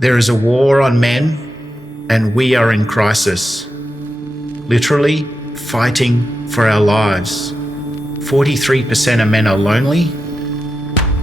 There is a war on men, and we are in crisis. Literally fighting for our lives. 43% of men are lonely.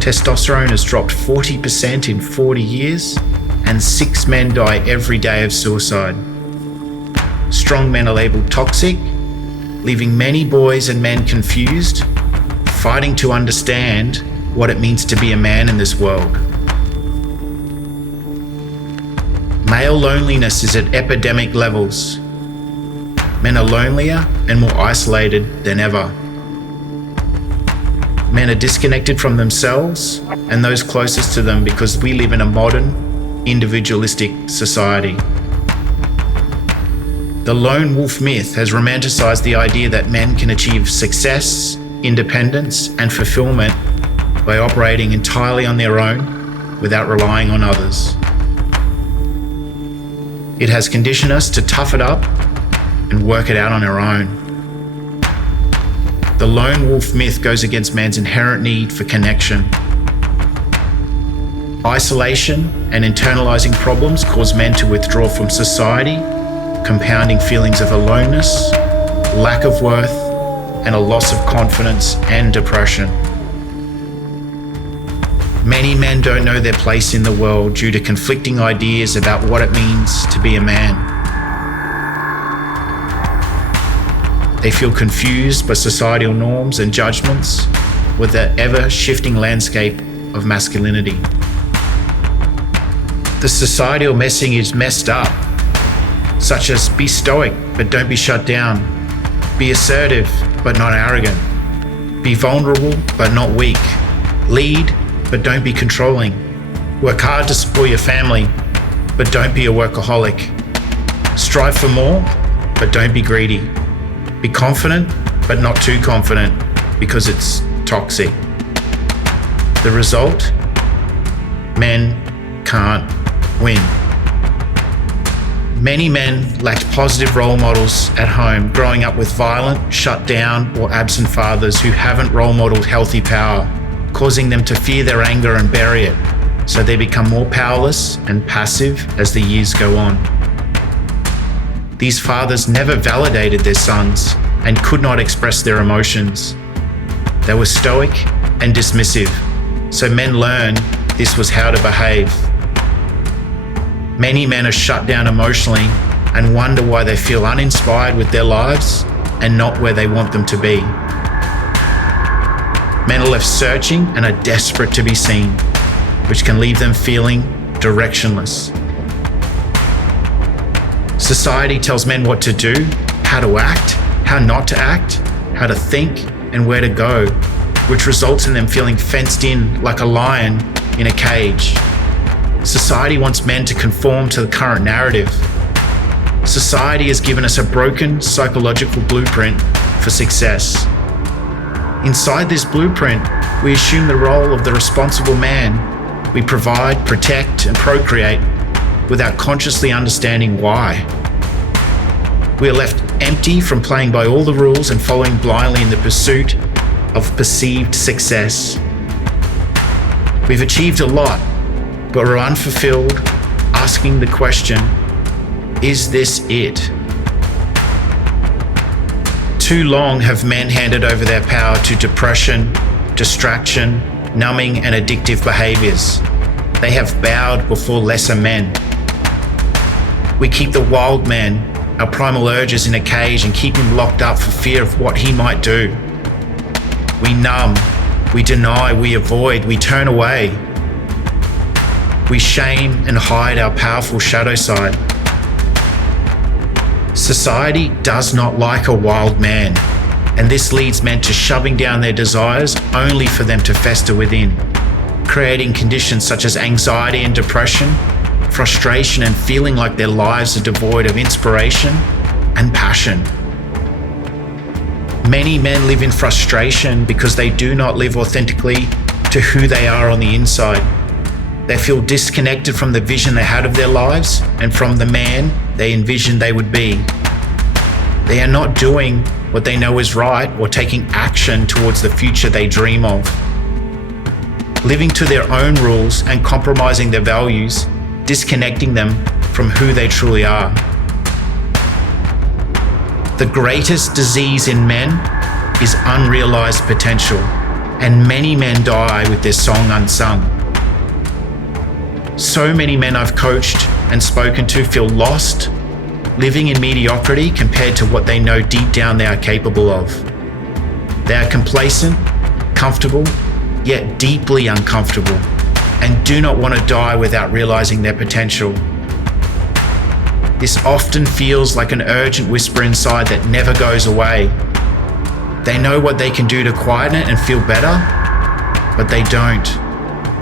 Testosterone has dropped 40% in 40 years, and 6 men die every day of suicide. Strong men are labelled toxic, leaving many boys and men confused, fighting to understand what it means to be a man in this world. Male loneliness is at epidemic levels. Men are lonelier and more isolated than ever. Men are disconnected from themselves and those closest to them because we live in a modern, individualistic society. The lone wolf myth has romanticized the idea that men can achieve success, independence, and fulfillment by operating entirely on their own without relying on others. It has conditioned us to tough it up and work it out on our own. The lone wolf myth goes against man's inherent need for connection. Isolation and internalizing problems cause men to withdraw from society, compounding feelings of aloneness, lack of worth, and a loss of confidence and depression. Many men don't know their place in the world due to conflicting ideas about what it means to be a man. They feel confused by societal norms and judgments with the ever-shifting landscape of masculinity. The societal messaging is messed up, such as be stoic but don't be shut down, be assertive but not arrogant, be vulnerable but not weak, lead but don't be controlling. Work hard to support your family, but don't be a workaholic. Strive for more, but don't be greedy. Be confident, but not too confident, because it's toxic. The result? Men can't win. Many men lacked positive role models at home, growing up with violent, shut down, or absent fathers who haven't role modeled healthy power, causing them to fear their anger and bury it, so they become more powerless and passive as the years go on. These fathers never validated their sons and could not express their emotions. They were stoic and dismissive, so men learned this was how to behave. Many men are shut down emotionally and wonder why they feel uninspired with their lives and not where they want them to be. Men are left searching and are desperate to be seen, which can leave them feeling directionless. Society tells men what to do, how to act, how not to act, how to think, and where to go, which results in them feeling fenced in like a lion in a cage. Society wants men to conform to the current narrative. Society has given us a broken psychological blueprint for success. Inside this blueprint, we assume the role of the responsible man. We provide, protect, and procreate without consciously understanding why. We are left empty from playing by all the rules and following blindly in the pursuit of perceived success. We've achieved a lot, but we're unfulfilled, asking the question, is this it? Too long have men handed over their power to depression, distraction, numbing, and addictive behaviours. They have bowed before lesser men. We keep the wild man, our primal urges, in a cage and keep him locked up for fear of what he might do. We numb, we deny, we avoid, we turn away. We shame and hide our powerful shadow side. Society does not like a wild man, and this leads men to shoving down their desires only for them to fester within, creating conditions such as anxiety and depression, frustration, and feeling like their lives are devoid of inspiration and passion. Many men live in frustration because they do not live authentically to who they are on the inside. They feel disconnected from the vision they had of their lives and from the man they envisioned they would be. They are not doing what they know is right or taking action towards the future they dream of. Living to their own rules and compromising their values disconnecting them from who they truly are. The greatest disease in men is unrealized potential, and many men die with their song unsung. So many men I've coached and spoken to feel lost, living in mediocrity compared to what they know deep down they are capable of. They are complacent, comfortable, yet deeply uncomfortable, and do not want to die without realizing their potential. This often feels like an urgent whisper inside that never goes away. They know what they can do to quieten it and feel better, but they don't,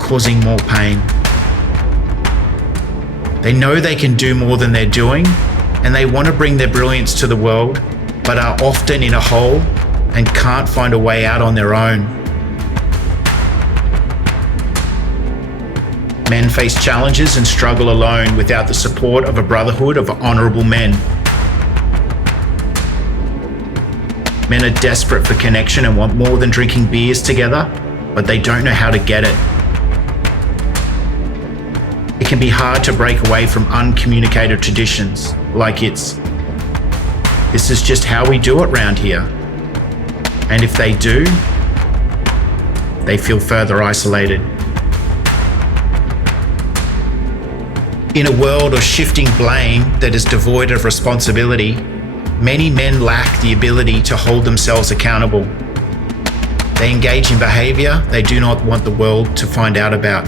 causing more pain. They know they can do more than they're doing, and they want to bring their brilliance to the world, but are often in a hole and can't find a way out on their own. Men face challenges and struggle alone without the support of a brotherhood of honourable men. Men are desperate for connection and want more than drinking beers together, but they don't know how to get it. It can be hard to break away from uncommunicated traditions, like this is just how we do it round here. And if they do, they feel further isolated. In a world of shifting blame that is devoid of responsibility, many men lack the ability to hold themselves accountable. They engage in behaviour they do not want the world to find out about.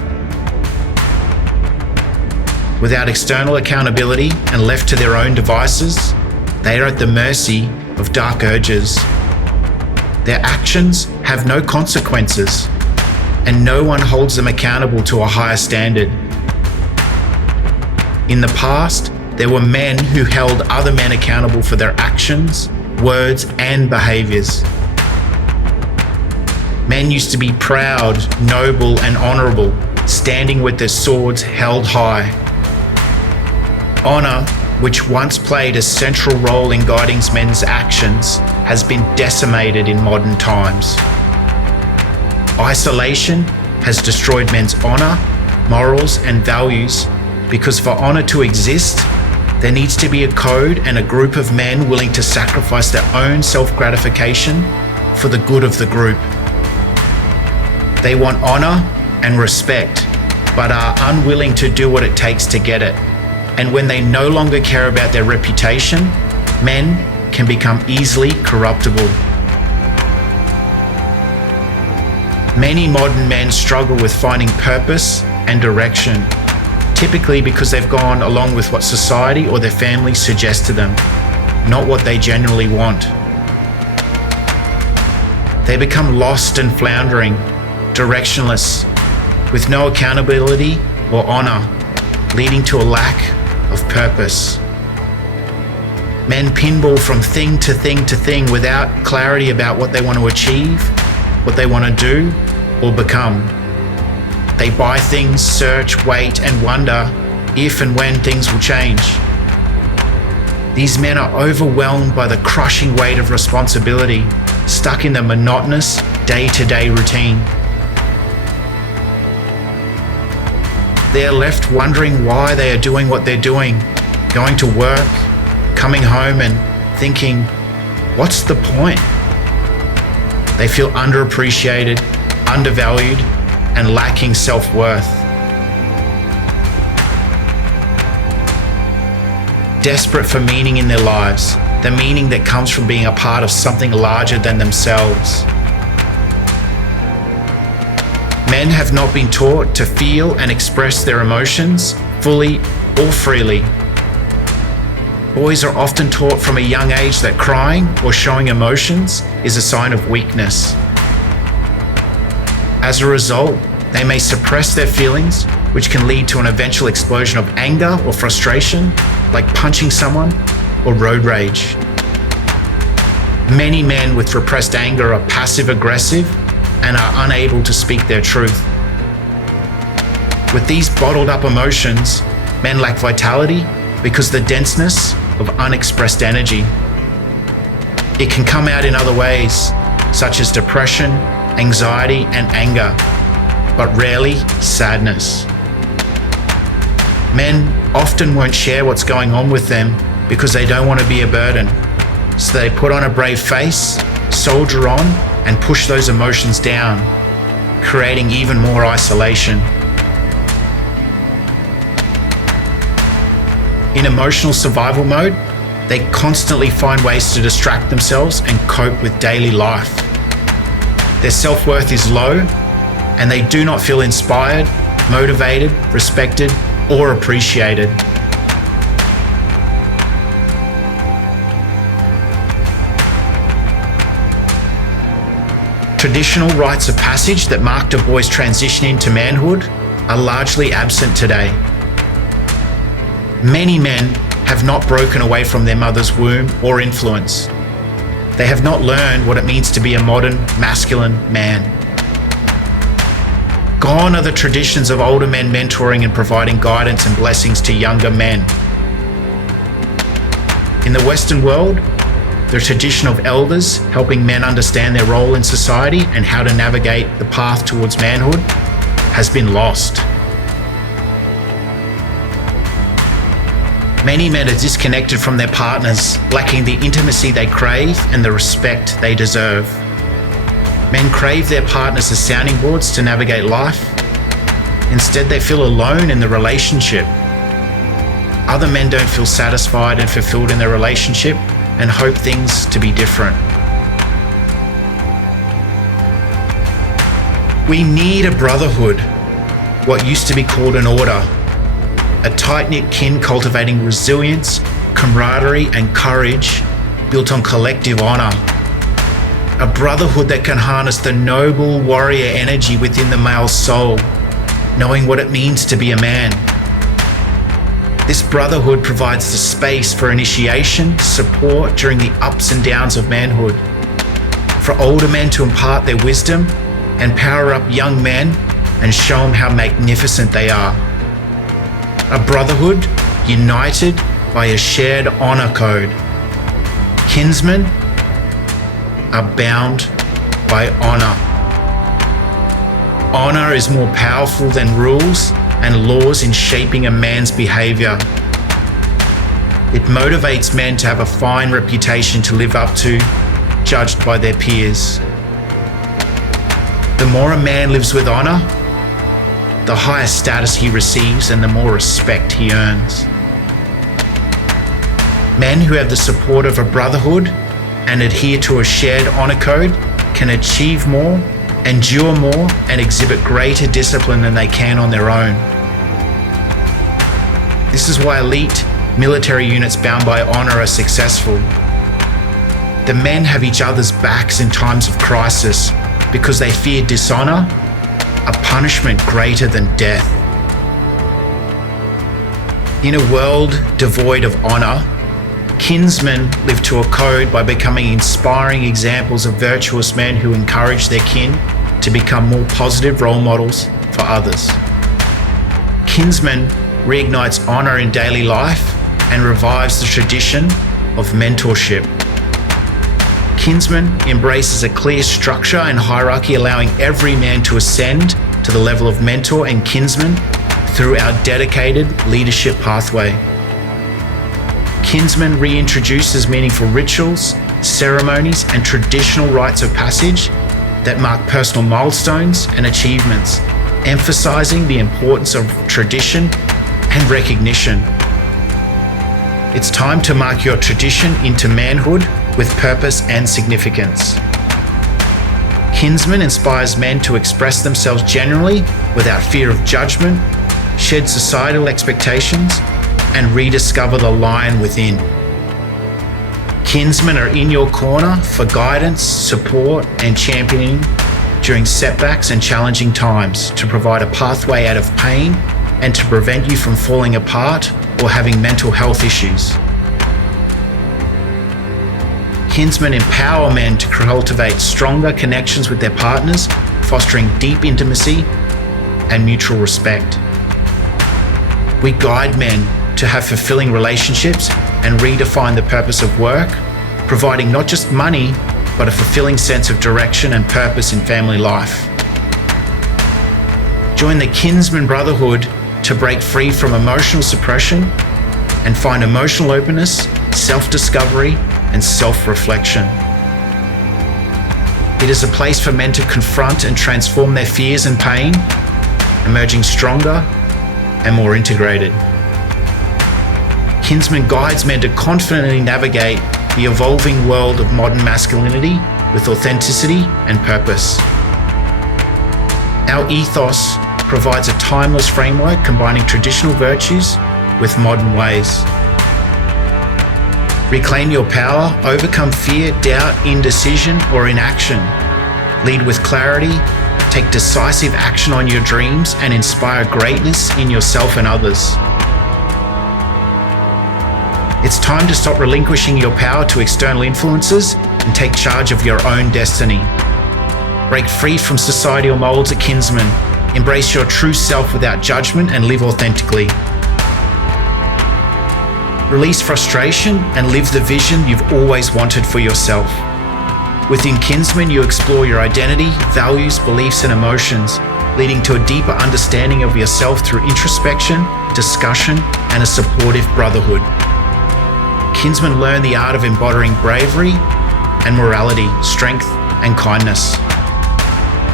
Without external accountability and left to their own devices, they are at the mercy of dark urges. Their actions have no consequences, and no one holds them accountable to a higher standard. In the past, there were men who held other men accountable for their actions, words, and behaviours. Men used to be proud, noble, and honourable, standing with their swords held high. Honour, which once played a central role in guiding men's actions, has been decimated in modern times. Isolation has destroyed men's honour, morals, and values, because for honour to exist, there needs to be a code and a group of men willing to sacrifice their own self-gratification for the good of the group. They want honour and respect, but are unwilling to do what it takes to get it. And when they no longer care about their reputation, men can become easily corruptible. Many modern men struggle with finding purpose and direction, typically because they've gone along with what society or their family suggests to them, not what they genuinely want. They become lost and floundering, directionless, with no accountability or honour, leading to a lack of purpose. Men pinball from thing to thing to thing without clarity about what they want to achieve, what they want to do or become. They buy things, search, wait, and wonder if and when things will change. These men are overwhelmed by the crushing weight of responsibility, stuck in the monotonous day-to-day routine. They are left wondering why they are doing what they're doing, going to work, coming home and thinking, what's the point? They feel underappreciated, undervalued, and lacking self-worth. Desperate for meaning in their lives, the meaning that comes from being a part of something larger than themselves. Men have not been taught to feel and express their emotions fully or freely. Boys are often taught from a young age that crying or showing emotions is a sign of weakness. As a result, they may suppress their feelings, which can lead to an eventual explosion of anger or frustration, like punching someone or road rage. Many men with repressed anger are passive-aggressive and are unable to speak their truth. With these bottled up emotions, men lack vitality because of the denseness of unexpressed energy. It can come out in other ways, such as depression, anxiety, and anger, but rarely sadness. Men often won't share what's going on with them because they don't want to be a burden. So they put on a brave face, soldier on, and push those emotions down, creating even more isolation. In emotional survival mode, they constantly find ways to distract themselves and cope with daily life. Their self-worth is low, and they do not feel inspired, motivated, respected, or appreciated. Traditional rites of passage that marked a boy's transition into manhood are largely absent today. Many men have not broken away from their mother's womb or influence. They have not learned what it means to be a modern, masculine man. Gone are the traditions of older men mentoring and providing guidance and blessings to younger men. In the Western world, the tradition of elders helping men understand their role in society and how to navigate the path towards manhood has been lost. Many men are disconnected from their partners, lacking the intimacy they crave and the respect they deserve. Men crave their partners as sounding boards to navigate life. Instead, they feel alone in the relationship. Other men don't feel satisfied and fulfilled in their relationship and hope things to be different. We need a brotherhood, what used to be called an order, a tight-knit kin cultivating resilience, camaraderie, and courage built on collective honor. A brotherhood that can harness the noble warrior energy within the male soul, knowing what it means to be a man. This brotherhood provides the space for initiation, support during the ups and downs of manhood, for older men to impart their wisdom and power up young men and show them how magnificent they are. A brotherhood united by a shared honor code. Kinsmen are bound by honor. Honor is more powerful than rules and laws in shaping a man's behaviour. It motivates men to have a fine reputation to live up to, judged by their peers. The more a man lives with honour, the higher status he receives and the more respect he earns. Men who have the support of a brotherhood and adhere to a shared honour code can achieve more, endure more, and exhibit greater discipline than they can on their own. This is why elite military units bound by honour are successful. The men have each other's backs in times of crisis because they fear dishonour, a punishment greater than death. In a world devoid of honour, kinsmen live to a code by becoming inspiring examples of virtuous men who encourage their kin to become more positive role models for others. Kinsmen reignites honour in daily life and revives the tradition of mentorship. Kinsmen embraces a clear structure and hierarchy, allowing every man to ascend to the level of mentor and kinsman through our dedicated leadership pathway. Kinsman reintroduces meaningful rituals, ceremonies, and traditional rites of passage that mark personal milestones and achievements, emphasizing the importance of tradition and recognition. It's time to mark your tradition into manhood with purpose and significance. Kinsman inspires men to express themselves genuinely without fear of judgment, shed societal expectations, and rediscover the lion within. Kinsmen are in your corner for guidance, support, and championing during setbacks and challenging times, to provide a pathway out of pain and to prevent you from falling apart or having mental health issues. Kinsmen empower men to cultivate stronger connections with their partners, fostering deep intimacy and mutual respect. We guide men to have fulfilling relationships and redefine the purpose of work, providing not just money, but a fulfilling sense of direction and purpose in family life. Join the Kinsmen Brotherhood to break free from emotional suppression and find emotional openness, self-discovery, and self-reflection. It is a place for men to confront and transform their fears and pain, emerging stronger and more integrated. Kinsmen guides men to confidently navigate the evolving world of modern masculinity with authenticity and purpose. Our ethos provides a timeless framework combining traditional virtues with modern ways. Reclaim your power, overcome fear, doubt, indecision, or inaction. Lead with clarity, take decisive action on your dreams, and inspire greatness in yourself and others. It's time to stop relinquishing your power to external influences and take charge of your own destiny. Break free from societal molds at Kinsmen. Embrace your true self without judgment and live authentically. Release frustration and live the vision you've always wanted for yourself. Within Kinsmen, you explore your identity, values, beliefs, and emotions, leading to a deeper understanding of yourself through introspection, discussion, and a supportive brotherhood. Kinsmen learn the art of embodying bravery and morality, strength, and kindness.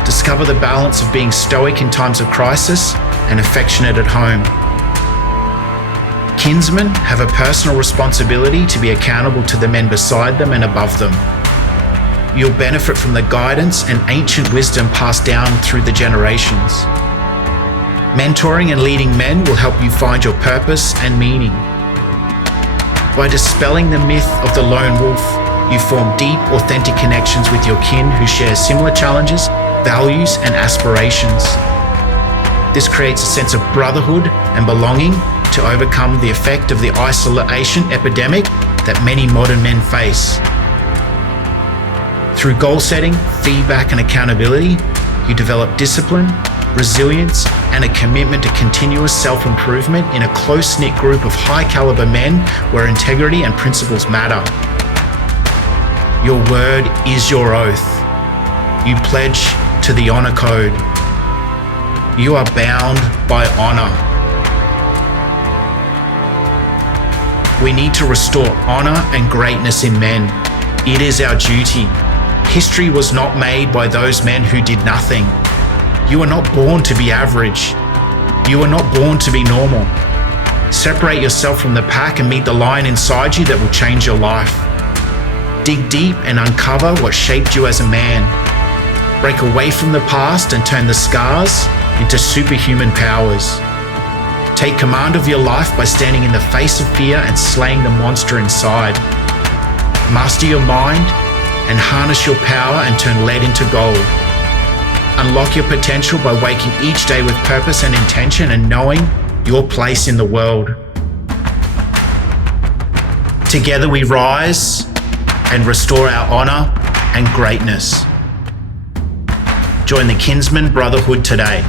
Discover the balance of being stoic in times of crisis and affectionate at home. Kinsmen have a personal responsibility to be accountable to the men beside them and above them. You'll benefit from the guidance and ancient wisdom passed down through the generations. Mentoring and leading men will help you find your purpose and meaning. By dispelling the myth of the lone wolf, you form deep, authentic connections with your kin who share similar challenges, values, and aspirations. This creates a sense of brotherhood and belonging to overcome the effect of the isolation epidemic that many modern men face. Through goal setting, feedback, and accountability, you develop discipline, resilience, and a commitment to continuous self-improvement in a close-knit group of high-caliber men where integrity and principles matter. Your word is your oath. You pledge to the honor code. You are bound by honor. We need to restore honor and greatness in men. It is our duty. History was not made by those men who did nothing. You are not born to be average. You are not born to be normal. Separate yourself from the pack and meet the lion inside you that will change your life. Dig deep and uncover what shaped you as a man. Break away from the past and turn the scars into superhuman powers. Take command of your life by standing in the face of fear and slaying the monster inside. Master your mind and harness your power and turn lead into gold. Unlock your potential by waking each day with purpose and intention and knowing your place in the world. Together we rise and restore our honor and greatness. Join the Kinsmen Brotherhood today.